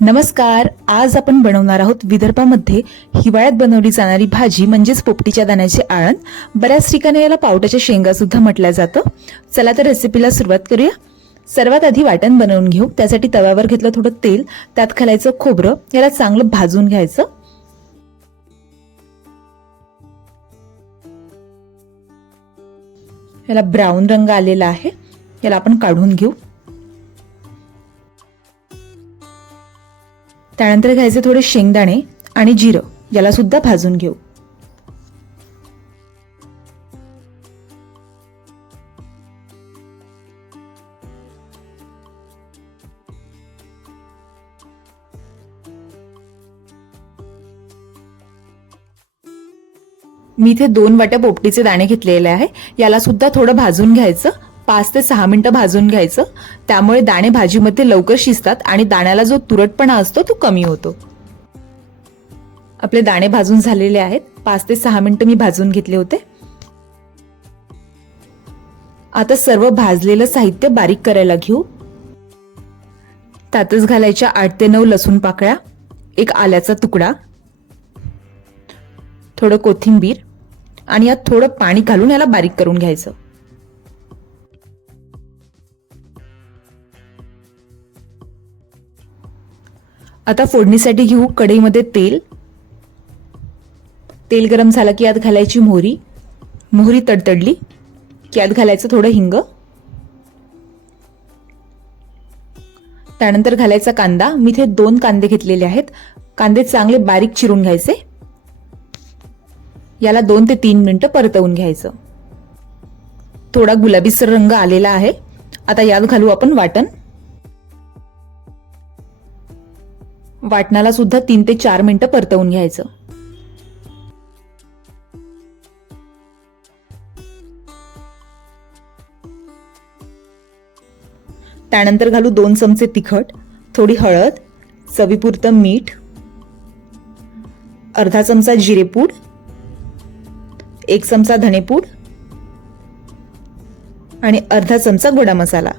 नमस्कार आज आपण बनवणार आहोत विदर्भामध्ये हिवाळ्यात बनवली जाणारी भाजी म्हणजेच पोपटीच्या दाण्याचे आळण. बऱ्याच ठिकाणी याला पावट्याच्या शेंगा सुद्धा म्हटलं जातं. चला तर रेसिपीला सुरुवात करूया. सर्वात आधी वाटण बनवून घेऊ. त्यासाठी तव्यावर घेतलं थोडं तेल त्यात घालायचं खोबरं याला चांगलं भाजून घ्यायचं. याला ब्राऊन रंग आलेला आहे. याला आपण काढून घेऊ. त्यानंतर घ्यायचे थोडे शेंगदाणे आणि जिरं. याला सुद्धा भाजून घेऊ. मी इथे दोन वाट्या पोपटीचे दाणे घेतलेले आहे. याला सुद्धा थोडं भाजून घ्यायचं. पाच ते सहा मिनटं भाजून घ्यायचं. त्यामुळे दाणे भाजीमध्ये लवकर शिजतात आणि दाण्याला जो तुरटपणा असतो तो कमी होतो. आपले दाणे भाजून झालेले आहेत. पाच ते सहा मिनटं मी भाजून घेतले होते. आता सर्व भाजलेलं साहित्य बारीक करायला घेऊ. त्यातच घालायच्या आठ ते नऊ लसूण पाकळ्या एक आल्याचा तुकडा थोडं कोथिंबीर आणि यात थोडं पाणी घालून याला बारीक करून घ्यायचं. आता फोडणीसाठी घेऊ कढईमध्ये तेल. तेल गरम झालं की यात घालायची मोहरी. मोहरी तडतडली की यात घालायचं थोडं हिंग. त्यानंतर घालायचा कांदा. मी इथे दोन कांदे घेतलेले आहेत. कांदे चांगले बारीक चिरून घ्यायचे. याला दोन ते तीन मिनटं परतवून घ्यायचं. थोडा गुलाबीसर रंग आलेला आहे. आता यात घालू आपण वाटण. वाटणाला सुद्धा तीन ते चार मिनिटं परतवून घ्यायचं. त्यानंतर घालू दोन चमचे तिखट थोडी हळद चवीपुरतं मीठ अर्धा चमचा जिरेपूड एक चमचा धनेपूड आणि अर्धा चमचा गोडा मसाला.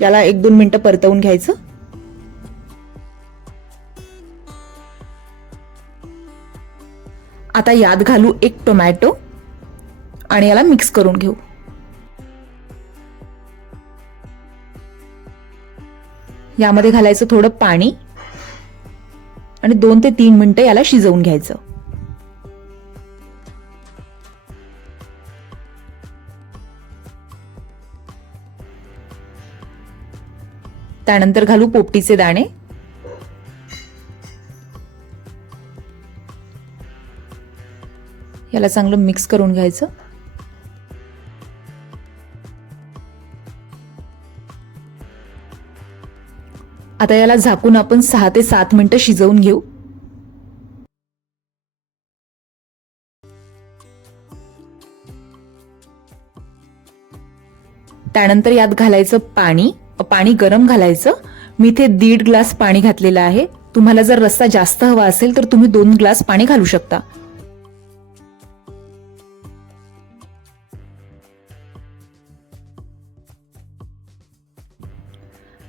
याला एक दोन मिनिटं परतवून घ्यायचं. आता यात घालू एक टोमॅटो आणि याला मिक्स करून घेऊ. यामध्ये घालायचं थोडं पाणी आणि दोन ते तीन मिनिटं याला शिजवून घ्यायचं. त्यानंतर घालू पोपटीचे दाणे. याला चांगलं मिक्स करून घ्यायचं. आता याला झाकून आपण सहा ते सात मिनटं शिजवून घेऊ. त्यानंतर यात घालायचं पाणी पाणी गरम घालायचं. मी इथे दीड ग्लास पाणी घातलेलं आहे. तुम्हाला जर रस्सा जास्त हवा असेल तर तुम्ही दोन ग्लास पाणी घालू शकता.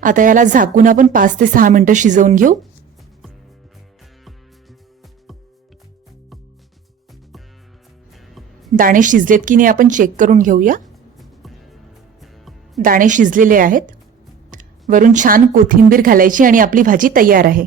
आता याला झाकून आपण पाच ते सहा मिनिटं शिजवून घेऊ. दाणे शिजलेत की नाही आपण चेक करून घेऊया. दाणे शिजलेले आहेत. वरून छान कोथिंबीर घालायची आणि आपली भाजी तयार आहे.